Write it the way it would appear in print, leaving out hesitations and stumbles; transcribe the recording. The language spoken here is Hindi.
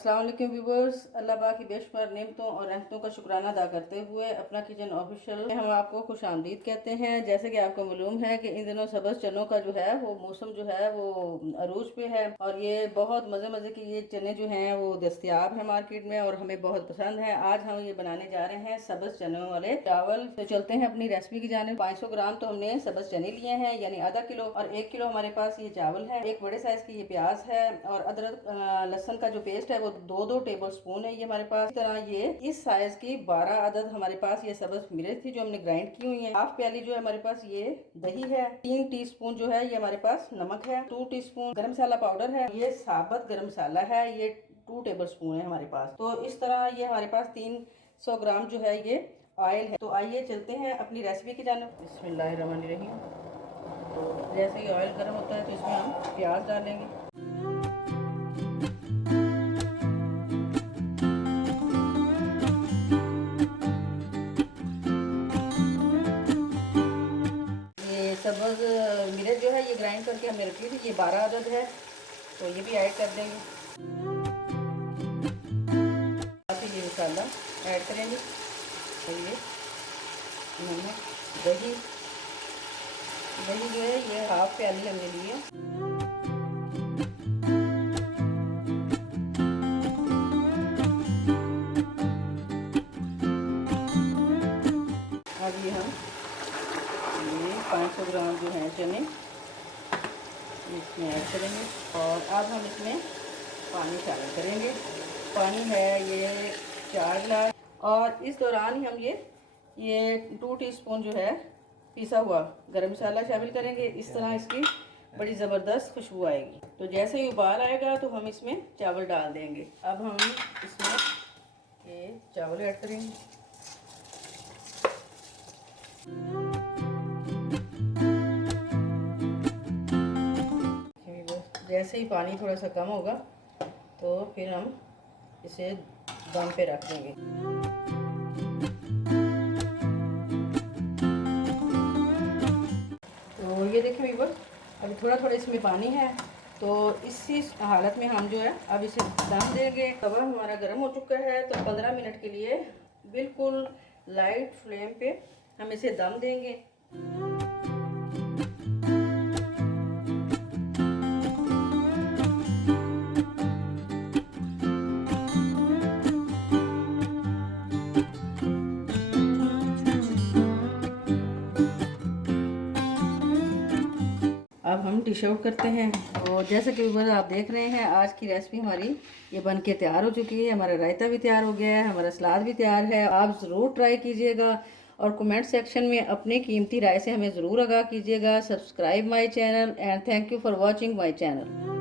अस्सलाम वालेकुम व्यूवर्स, अल्लाह पाक की बेशुमार नेमतों और रहमतों का शुक्राना अदा करते हुए अपना किचन ऑफिशियल में हम आपको खुश आमदीद कहते हैं। जैसे कि आपको मालूम है कि इन दिनों सब्ज़ चनों का जो है वो मौसम जो है वो अरूज पे है और ये बहुत मज़े मज़े की ये चने जो हैं वो दस्तयाब है मार्केट में और हमें बहुत पसंद है। आज हम ये बनाने जा रहे हैं सब्ज़ चनों वाले चावल। तो चलते हैं अपनी रेसिपी की जानिब। 500 ग्राम तो हमने सब्ज़ चने लिए हैं यानी आधा किलो, और 1 किलो हमारे पास ये चावल है। एक बड़े साइज की ये प्याज है और अदरक लहसुन का जो पेस्ट है वो 2-2 टेबल स्पून है ये हमारे पास। इस तरह ये इस साइज की 12 अदद हमारे पास ये सब्ज मिर्च थी जो हमने ग्राइंड की हुई है। हाफ प्याली जो है हमारे पास ये दही है। 3 टीस्पून जो है ये हमारे पास नमक है। 2 टीस्पून गरम मसाला पाउडर है। ये साबुत गरम मसाला है, ये 2 टेबल स्पून है हमारे पास। तो इस तरह ये हमारे पास 300 ग्राम जो है ये ऑयल है। तो आइए चलते हैं अपनी रेसिपी की जानिब। बिस्मिल्लाहिर्रहमानिर्रहीम। तो जैसे ही ऑयल गर्म होता है तो इसमें हम प्याज डालेंगे। ये सब्ज़ मिर्च जो है ये ग्राइंड करके हमने रखी थी, ये 12 अदद है, तो ये भी ऐड कर देंगे। ये मसाला ऐड करेंगे। ये नमक, दही दही जो है ये हाफ प्याली हमने ली है। अब ये हम 500 ग्राम जो है चने इसमें ऐड करेंगे और अब हम इसमें पानी शामिल करेंगे। पानी है ये 4 गिलास, और इस दौरान ही हम ये 2 टीस्पून जो है पिसा हुआ गरम मसाला शामिल करेंगे। इस तरह इसकी बड़ी ज़बरदस्त खुशबू आएगी। तो जैसे ही उबाल आएगा तो हम इसमें चावल डाल देंगे। अब हम इसमें ये चावल ऐड करेंगे। जैसे ही पानी थोड़ा सा कम होगा तो फिर हम इसे दम पे रख देंगे। तो ये देखिए व्यूअर्स, अभी थोड़ा थोड़ा इसमें पानी है, तो इसी हालत में हम जो है अब इसे दम देंगे। तवा हमारा गर्म हो चुका है, तो 15 मिनट के लिए बिल्कुल लाइट फ्लेम पे हम इसे दम देंगे। अब हम डिश आउट करते हैं। तो जैसे कि व्यूअर्स आप देख रहे हैं, आज की रेसिपी हमारी ये बन के तैयार हो चुकी है। हमारा रायता भी तैयार हो गया है, हमारा सलाद भी तैयार है। आप ज़रूर ट्राई कीजिएगा और कमेंट सेक्शन में अपनी कीमती राय से हमें ज़रूर आगाह कीजिएगा। Subscribe my channel and thank you for watching my channel.